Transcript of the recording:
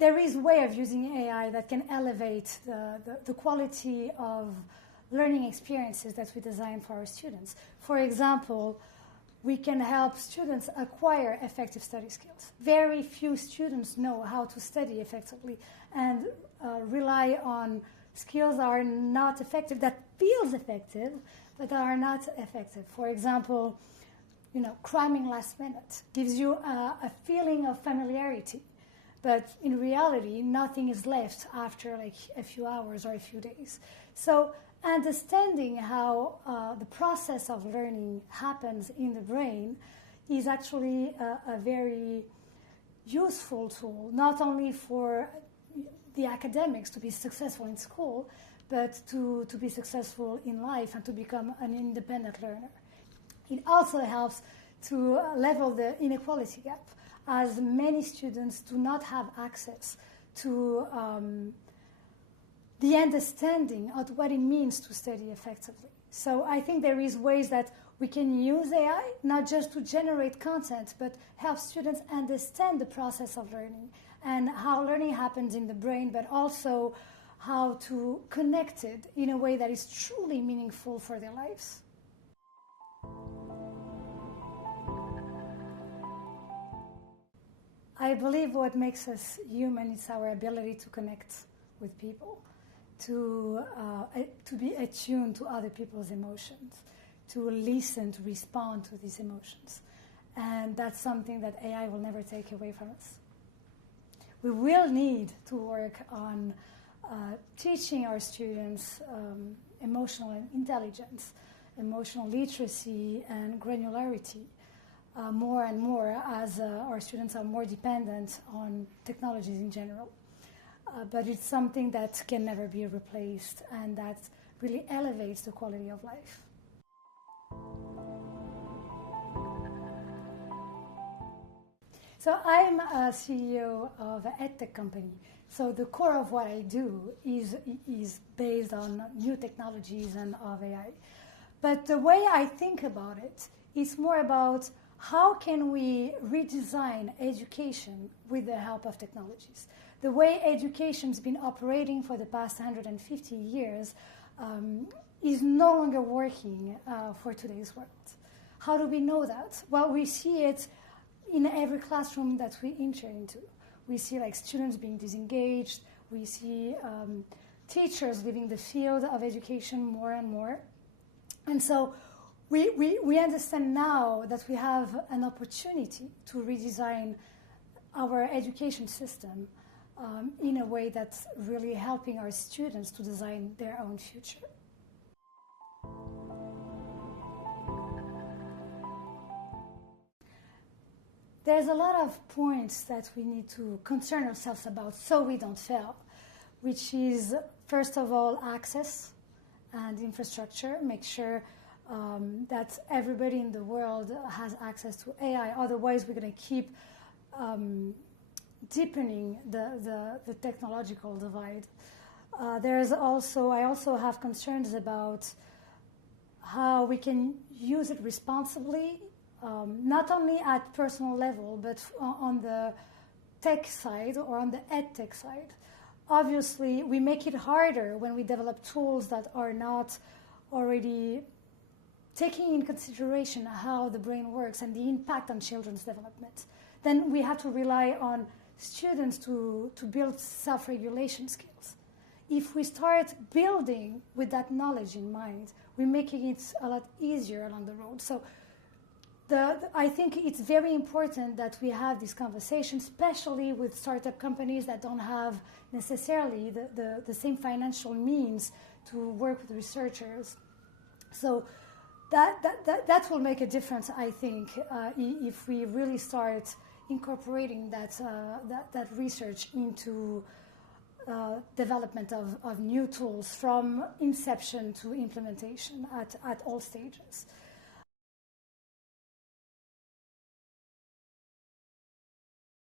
there is a way of using AI that can elevate the quality of learning experiences that we design for our students. For example, we can help students acquire effective study skills. Very few students know how to study effectively and rely on skills that are not effective, that feels effective, but are not effective. For example, cramming last minute gives you a feeling of familiarity, but in reality, nothing is left after like a few hours or a few days. So understanding how the process of learning happens in the brain is actually a very useful tool, not only for the academics to be successful in school, but to be successful in life and to become an independent learner. It also helps to level the inequality gap, as many students do not have access to the understanding of what it means to study effectively. So I think there is ways that we can use AI, not just to generate content, but help students understand the process of learning and how learning happens in the brain, but also how to connect it in a way that is truly meaningful for their lives. I believe what makes us human is our ability to connect with people, to be attuned to other people's emotions, to listen, to respond to these emotions. And that's something that AI will never take away from us. We will need to work on teaching our students emotional intelligence, emotional literacy, and granularity more and more as our students are more dependent on technologies in general. But it's something that can never be replaced and that really elevates the quality of life. So I'm a CEO of an edtech company. So the core of what I do is based on new technologies and of AI. But the way I think about it is more about how can we redesign education with the help of technologies. The way education's been operating for the past 150 years is no longer working for today's world. How do we know that? Well, we see it in every classroom that we enter into. We see like students being disengaged. We see teachers leaving the field of education more and more. And so we understand now that we have an opportunity to redesign our education system in a way that's really helping our students to design their own future. There's a lot of points that we need to concern ourselves about so we don't fail, which is, first of all, access and infrastructure. Make sure that everybody in the world has access to AI. Otherwise, we're going to keep deepening the technological divide. I also have concerns about how we can use it responsibly, not only at personal level, but on the tech side or on the edtech side. Obviously, we make it harder when we develop tools that are not already taking in consideration how the brain works and the impact on children's development. Then we have to rely on students to build self-regulation skills. If we start building with that knowledge in mind, we're making it a lot easier along the road. So I think it's very important that we have this conversation, especially with startup companies that don't have necessarily the same financial means to work with researchers. So that will make a difference, I think, if we really start incorporating that research into development of new tools from inception to implementation at all stages.